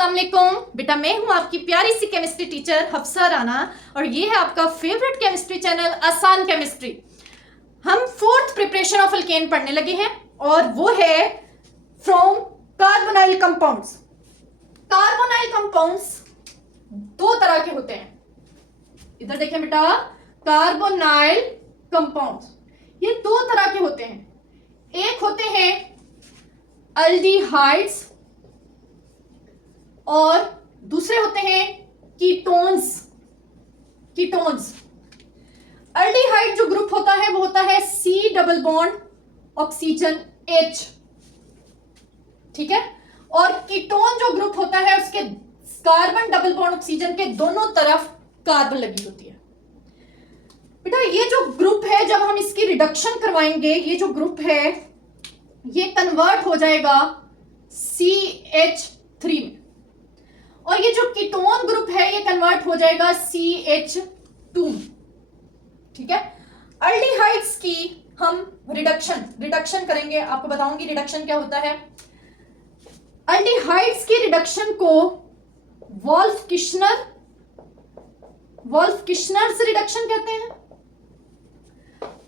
अस्सलाम वालेकुम बेटा, मैं हूं आपकी प्यारी सी केमिस्ट्री टीचर हफ्सा राना और ये है आपका favourite chemistry channel Aasan chemistry. हम फोर्थ प्रिपरेशन ऑफ अल्केन पढ़ने लगे हैं और वो है from carbonyl compounds. Carbonyl compounds दो तरह के होते हैं, इधर देखें बेटा, कार्बोनाइल कंपाउंड्स ये दो तरह के होते हैं। एक होते हैं अल्डिहाइड्स और दूसरे होते हैं कीटोन्स। कीटोन्स अल्डिहाइड जो ग्रुप होता है वो होता है C double bond oxygen H, ठीक है। और कीटोन जो ग्रुप होता है उसके कार्बन डबल बॉन्ड ऑक्सीजन के दोनों तरफ कार्बन लगी होती है। बेटा ये जो ग्रुप है जब हम इसकी रिडक्शन करवाएंगे, ये जो ग्रुप है ये कन्वर्ट हो जाएगा CH3 में और ये जो कीटोन ग्रुप है ये कन्वर्ट हो जाएगा CH2 में, ठीक है। अल्डिहाइड्स की हम रिडक्शन करेंगे, आपको बताऊंगी रिडक्शन क्या होता है। अल्डिहाइड्स की रिडक्शन को वोल्फ किश्नर से रिडक्शन कहते हैं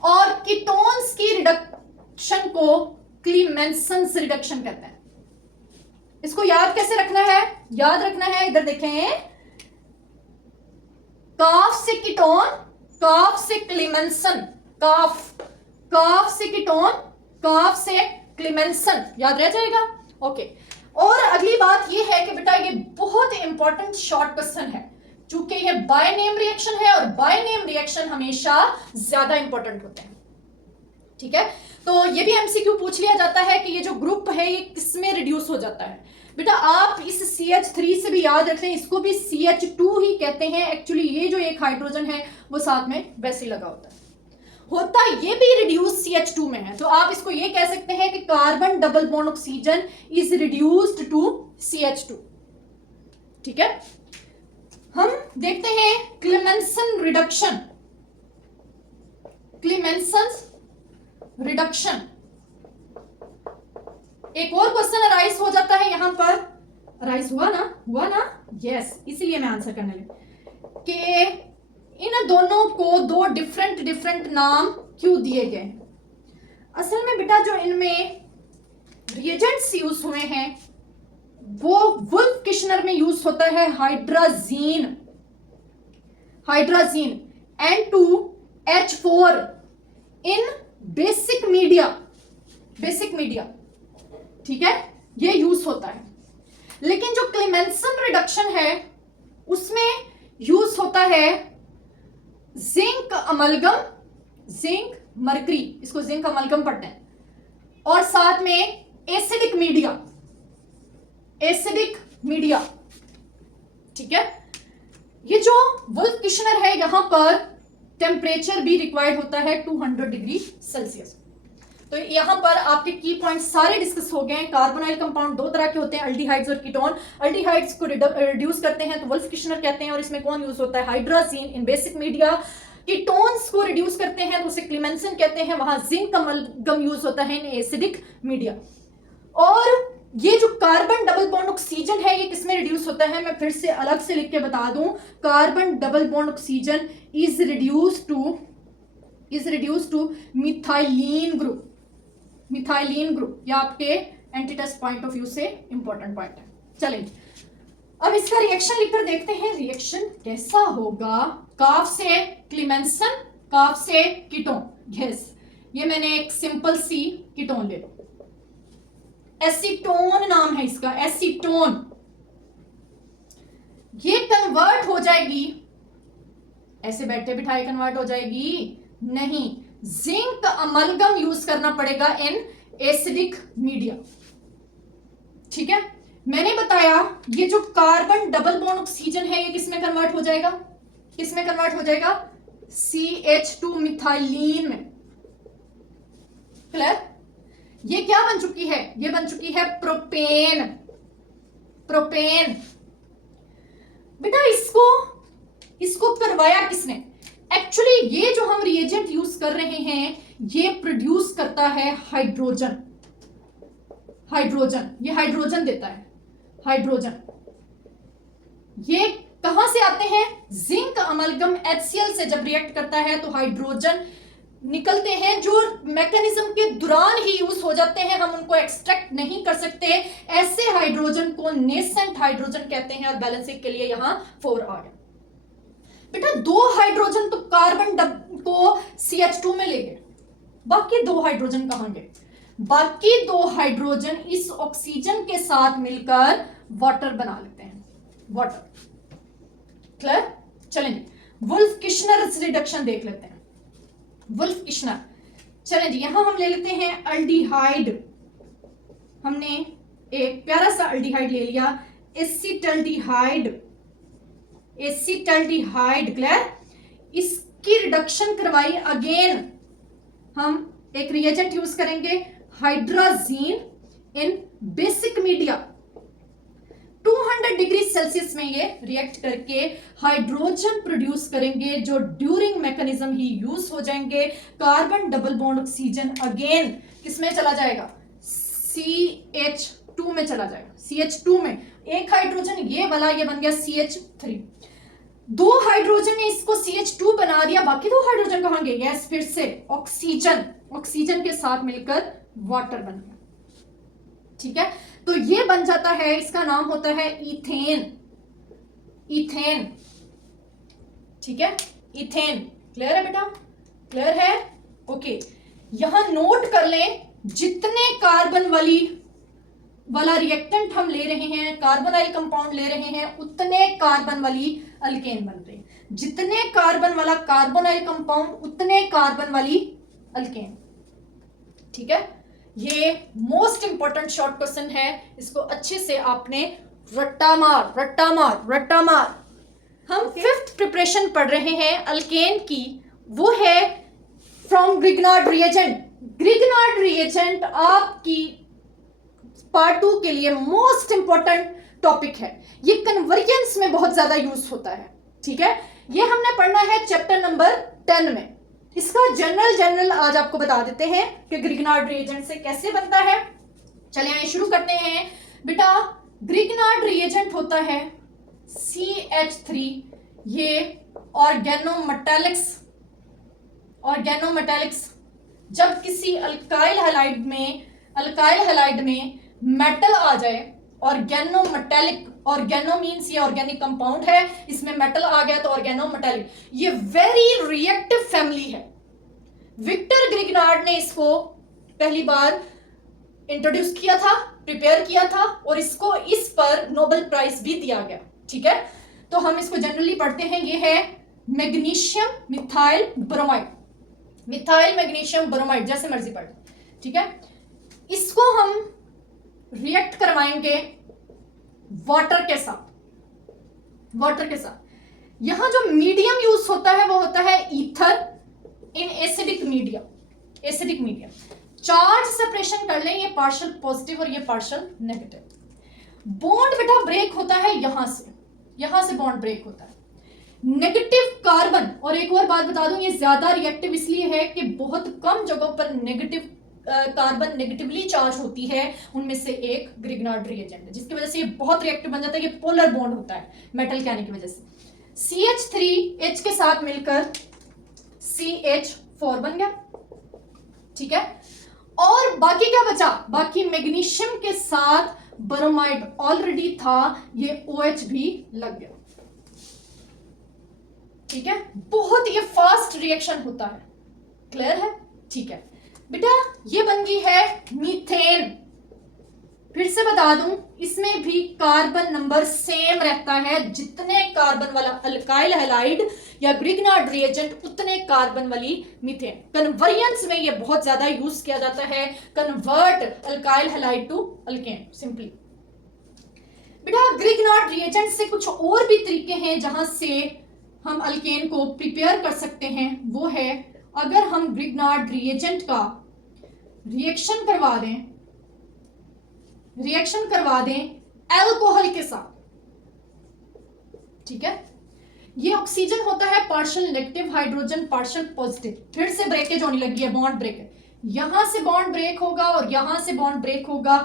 और कीटोन्स की रिडक्शन को क्लीमेंसन से रिडक्शन कहते हैं। इसको याद कैसे रखना है? याद रखना है, इधर देखें, काफ से कीटोन, काफ से क्लीमेंसन, काफ से कीटोन, काफ से क्लीमेंसन, याद रह जाएगा। ओके, और अगली बात ये है कि बेटा ये बहुत इंपॉर्टेंट शॉर्ट क्वेश्चन है, चूंकि ये बाय नेम रिएक्शन है और बाय नेम रिएक्शन हमेशा ज्यादा इंपॉर्टेंट होते हैं, ठीक है। तो ये भी एमसीक्यू पूछ लिया जाता है कि ये जो ग्रुप है ये किसमें रिड्यूस हो जाता है। बेटा आप इस CH3 से भी याद रख लें, इसको भी CH2 ही कहते हैं। एक्चुअली ये जो एक हाइड्रोजन है वो साथ में वैसे लगा होता ये भी रिड्यूस CH2 में है, तो आप इसको ये कह सकते हैं कि carbon double bond oxygen is reduced to CH2, ठीक है। हम देखते हैं क्लेमेंसन रिडक्शन। एक और क्वेश्चन अराइज हो जाता है यहां पर, अराइज हुआ ना यस, इसीलिए मैं आंसर करने लगी कि इन दोनों को दो डिफरेंट नाम क्यों दिए गए। असल में बेटा जो इनमें रिएजेंट्स यूज हुए हैं वो वुल्फ किश्नर में यूज होता है हाइड्राजीन N2H4 इन बेसिक मीडिया, ठीक है, ये यूज होता है। लेकिन जो क्लेमेंसन रिडक्शन है उसमें यूज होता है जिंक अमलगम, जिंक मरकरी, इसको जिंक अमलगम पढ़ते हैं, और साथ में एसिडिक मीडिया, ठीक है। ये जो वुल्फ किश्नर है यहां पर टेम्परेचर भी रिक्वायर्ड होता है 200 डिग्री सेल्सियस। तो यहां पर आपके की पॉइंट सारे डिस्कस हो गए हैं। कार्बोनाइल कंपाउंड दो तरह के होते हैं, अल्डिहाइड्स और कीटोन। अल्डिहाइड्स को रिड्यूस करते हैं तो वुल्फ किश्नर कहते हैं और इसमें कौन यूज होता है? हाइड्राजीन इन बेसिक मीडिया। कीटोन्स को रिड्यूस करते हैं तो उसे क्लीमेंसन कहते हैं, वहां जिंक अमलगम यूज होता है इन एसिडिक मीडिया। और ये जो कार्बन डबल बॉन्ड ऑक्सीजन है ये किसमें रिड्यूस होता है? मैं फिर से अलग से लिख के बता दूं, carbon double bond oxygen is reduce to methylene group. ये आपके एंटीटेस्ट पॉइंट ऑफ व्यू से इंपॉर्टेंट पॉइंट है। चलेंगे अब इसका रिएक्शन लिखकर देखते हैं रिएक्शन कैसा होगा। काफ से क्लीमेंसन, काफ से कीटोन, यस, ये मैंने एक सिंपल सी कीटोन ले लो, एसीटोन नाम है इसका, एसीटोन। ये कन्वर्ट हो जाएगी, ऐसे बैठे बिठाए कन्वर्ट हो जाएगी नहीं, जिंक अमलगम यूज करना पड़ेगा इन एसिडिक मीडिया, ठीक है। मैंने बताया ये जो कार्बन डबल बॉन्ड ऑक्सीजन है ये किसमें कन्वर्ट हो जाएगा? CH2 मिथाइलिन में। क्लियर? ये क्या बन चुकी है? ये बन चुकी है प्रोपेन। बेटा इसको करवाया किसने? एक्चुअली ये जो हम रिएजेंट यूज कर रहे हैं ये प्रोड्यूस करता है हाइड्रोजन, ये हाइड्रोजन देता है, हाइड्रोजन। ये कहां से आते हैं? जिंक अमलगम HCl से जब रिएक्ट करता है तो हाइड्रोजन निकलते हैं जो मैकेनिज्म के दौरान ही यूज हो जाते हैं, हम उनको एक्सट्रैक्ट नहीं कर सकते। ऐसे हाइड्रोजन को नेसेंट हाइड्रोजन कहते हैं और बैलेंसिंग के लिए यहां 4 आ गया। बेटा 2 हाइड्रोजन तो कार्बन को CH2 में ले गए, बाकी 2 हाइड्रोजन कहां गए? बाकी 2 हाइड्रोजन इस ऑक्सीजन के साथ मिलकर वाटर बना लेते हैं, वाटर। क्लियर? चलें वुल्फ किश्नर रिडक्शन देख लेते हैं। वुल्फ किश्नर, चलें जी, यहां हम ले लेते हैं अल्डिहाइड। हमने एक प्यारा सा अल्डिहाइड ले लिया, एसिटल्डिहाइड, एसिटल्डिहाइड। क्लियर? इसकी रिडक्शन करवाई, अगेन हम एक रिएजेंट यूज करेंगे, हाइड्राजीन इन बेसिक मीडिया। 200 डिग्री सेल्सियस में ये रिएक्ट करके हाइड्रोजन प्रोड्यूस करेंगे जो ड्यूरिंग मैकेनिज्म ही यूज हो जाएंगे। Carbon double bond oxygen again किसमें चला जाएगा? CH2 में चला जाएगा, CH2 में। एक हाइड्रोजन ये वाला, ये बन गया CH3। 2 हाइड्रोजन ने इसको CH2 बना दिया, बाकी 2 हाइड्रोजन कहां गए? यस, फिर से ऑक्सीजन, ऑक्सीजन के साथ मिलकर वाटर बन गया। ठीक है, तो ये बन जाता है, इसका नाम होता है इथेन, इथेन। ठीक है, इथेन। क्लियर है बेटा? क्लियर है? ओके, यहां नोट कर लें, जितने कार्बन वाला रिएक्टेंट हम ले रहे हैं, कार्बोनाइल कंपाउंड ले रहे हैं, उतने कार्बन वाली अल्केन बन रही है। जितने कार्बन वाला कार्बोनाइल कंपाउंड, उतने कार्बन वाली अल्केन। ठीक है, ये मोस्ट इंपॉर्टेंट शॉर्ट क्वेश्चन है, इसको अच्छे से आपने रट्टा मार, रट्टा मार, रट्टा मार। हम 5th प्रिपरेशन पढ़ रहे हैं अल्केन की, वो है from Grignard reagent. Grignard reagent आपकी पार्ट 2 के लिए मोस्ट इंपॉर्टेंट टॉपिक है, ये कन्वर्जेंस में बहुत ज्यादा यूज होता है। ठीक है, ये हमने पढ़ना है चैप्टर नंबर 10 में। इसका जनरल आज आपको बता देते हैं कि ग्रिग्नार्ड रिएजेंट से कैसे बनता है। चलिए आइए शुरू करते हैं। बेटा ग्रिग्नार्ड रिएजेंट होता है CH3, ये ऑर्गेनोमेटालिक्स, ऑर्गेनोमेटालिक्स। जब किसी अल्काइल हैलाइड में मेटल आ जाए, ऑर्गेनोमेटालिक, ऑर्गेनो मीन्स ये ऑर्गेनिक कंपाउंड है, इसमें मेटल आ गया तो ऑर्गेनोमेटालिक। ये वेरी रिएक्टिव फैमिली है। विक्टर ग्रिग्नार्ड ने इसको पहली बार इंट्रोड्यूस किया था, प्रिपेयर किया था, और इसको इस पर नोबेल प्राइज भी दिया गया। ठीक है, तो हम इसको जनरली पढ़ते हैं, ये है magnesium methyl bromide, methyl magnesium bromide, जैसे मर्जी पढ़। ठीक है, इसको हम रिएक्ट करवाएंगे वाटर के साथ, वाटर के साथ। यहां जो मीडियम यूज होता है वो होता है ether in acidic media, acidic media. Charge separation कर लें, ये पार्शियल पॉजिटिव और ये पार्शियल नेगेटिव। बॉन्ड बेटा ब्रेक होता है यहां से बॉन्ड ब्रेक होता है। नेगेटिव कार्बन, और एक और बात बता दूं, ये ज्यादा रिएक्टिव इसलिए है कि बहुत कम जगहों पर नेगेटिव कार्बन नेगेटिवली चार्ज होती है, उनमें से एक ग्रिग्नार्ड रिएजेंट है, जिसकी वजह से ये बहुत रिएक्टिव बन जाता है। ये पोलर बॉन्ड होता है मेटल के आने की वजह से। CH3 H के साथ मिलकर CH4 बन गया। ठीक है, और बाकी क्या बचा? बाकी मैग्नीशियम के साथ ब्रोमाइड ऑलरेडी था, ये OH भी लग गया। ठीक है, बहुत ये फास्ट रिएक्शन होता है। क्लियर है? ठीक है बेटा, ये बन गई है मीथेन। फिर से बता दूं, इसमें भी कार्बन नंबर सेम रहता है, जितने कार्बन वाला अल्काइल हैलाइड या ग्रिग्नार्ड रिएजेंट उतने कार्बन वाली मीथेन। कन्वर्जेंस में ये बहुत ज्यादा यूज किया जाता है, convert alkyl halide to alkane simply. बेटा ग्रिग्नार्ड रिएजेंट से कुछ और भी तरीके हैं जहां से हम अल्केन को प्रिपेयर कर सकते हैं। वो है, अगर हम ग्रिग्नार्ड रिएजेंट का रिएक्शन करवा दें अल्कोहल के साथ। ठीक है, ये ऑक्सीजन होता है partial negative, hydrogen partial positive. फिर से ब्रेकेज होने लगी है, बॉन्ड ब्रेक। यहां से बॉन्ड ब्रेक होगा और यहां से बॉन्ड ब्रेक होगा।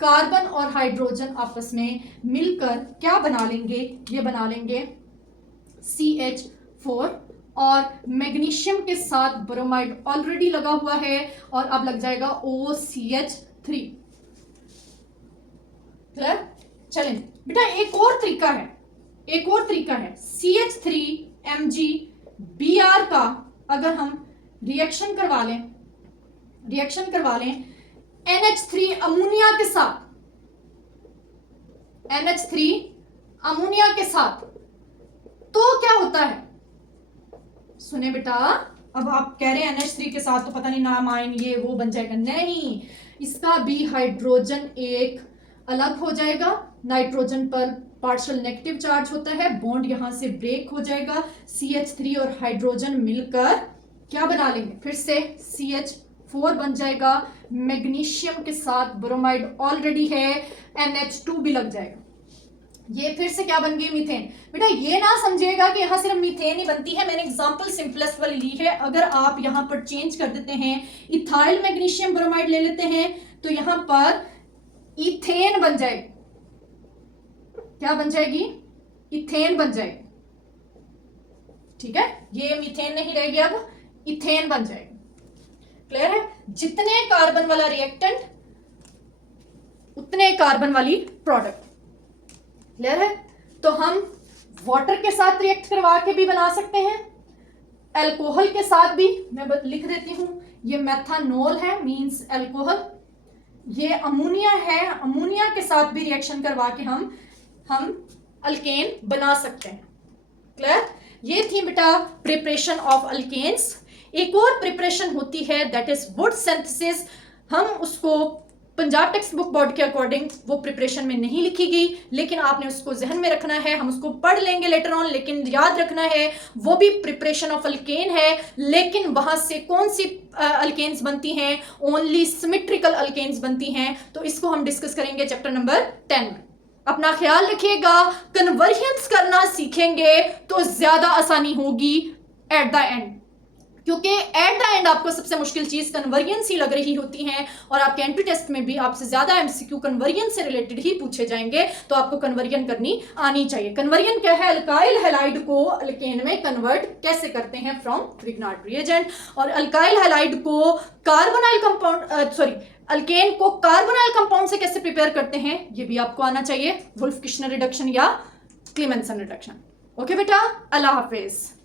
कार्बन और हाइड्रोजन आपस में मिलकर क्या बना लेंगे, ये बना लेंगे CH4 और मैग्नीशियम के साथ ब्रोमाइड ऑलरेडी लगा हुआ है और अब लग जाएगा OCH3। क्लियर? चलें बेटा एक और तरीका है, CH3MgBr का अगर हम रिएक्शन करवा लें NH3 अमोनिया के साथ तो क्या होता है? सुने बेटा, अब आप कह रहे हैं NH3 के साथ तो पता नहीं नाम आयन ये वो बन जाएगा, नहीं, इसका भी हाइड्रोजन एक अलग हो जाएगा, नाइट्रोजन पर पार्शियल नेगेटिव चार्ज होता है, बॉन्ड यहां से ब्रेक हो जाएगा, CH3 और हाइड्रोजन मिलकर क्या बना लेंगे, फिर से CH4 बन जाएगा, मैग्नीशियम के साथ ब्रोमाइड ऑलरेडी है, NH2 भी लग जाएगा, ये फिर से क्या बन गई, मीथेन। बेटा ये ना समझिएगा कि यहां सिर्फ मीथेन ही बनती है, मैंने एग्जांपल सिंपलेस्ट वाली ली है। अगर आप यहां पर चेंज कर देते हैं, इथाइल मैग्नीशियम ब्रोमाइड ले लेते हैं तो यहां पर इथेन बन जाएगी, क्या बन जाएगी, इथेन बन जाएगी, ठीक है, ये मीथेन नहीं रहेगी, अब इथेन बन जाएगी। क्लियर है? जितने कार्बन वाला रिएक्टेंट उतने कार्बन वाली प्रोडक्ट। क्लियर है? तो हम वाटर के साथ रिएक्ट करवा के भी बना सकते हैं, अल्कोहल के साथ भी, मैं लिख देती हूं, ये मेथानॉल है मींस अल्कोहल, ये अमोनिया है, अमोनिया के साथ भी रिएक्शन करवा के हम अल्केन बना सकते हैं। क्लियर? ये थी बेटा प्रिपरेशन ऑफ अल्केन्स। एक और प्रिपरेशन होती है दैट इज वुड सिंथेसिस। हम उसको पंजाब टेक्स्ट बुक बोर्ड के अकॉर्डिंग वो प्रिपरेशन में नहीं लिखी गई, लेकिन आपने उसको जहन में रखना है, हम उसको पढ़ लेंगे लेटर ऑन, लेकिन याद रखना है वो भी प्रिपरेशन ऑफ अल्केन है, लेकिन वहां से कौन सी अल्केन्स बनती हैं, ओनली सिमेट्रिकल अल्केन्स बनती हैं। तो इसको हम डिस्कस करेंगे चैप्टर नंबर 10 में। अपना ख्याल रखिएगा, कन्वर्जन्स करना सीखेंगे तो ज्यादा आसानी होगी एट द एंड, क्योंकि एट द एंड आपको सबसे मुश्किल चीज कन्वर्जन्स ही लग रही होती हैं, और आपके एंट्री टेस्ट में भी आपसे ज्यादा एमसीक्यू कन्वर्जन से रिलेटेड ही पूछे जाएंगे, तो आपको कन्वर्जन करनी आनी चाहिए। कन्वर्जन क्या है? अल्काइल हैलाइड को अल्केन में कन्वर्ट कैसे करते हैं फ्रॉम ग्रिग्नार्ड रिएजेंट, और अल्काइल हैलाइड को कार्बोनाइल कंपाउंड अल्केन को कार्बोनाइल कंपाउंड से कैसे प्रिपेयर करते हैं ये भी आपको आना चाहिए, वुल्फ किश्नर रिडक्शन या क्लेमेंसन रिडक्शन। ओके बेटा, अल्लाह हाफिज।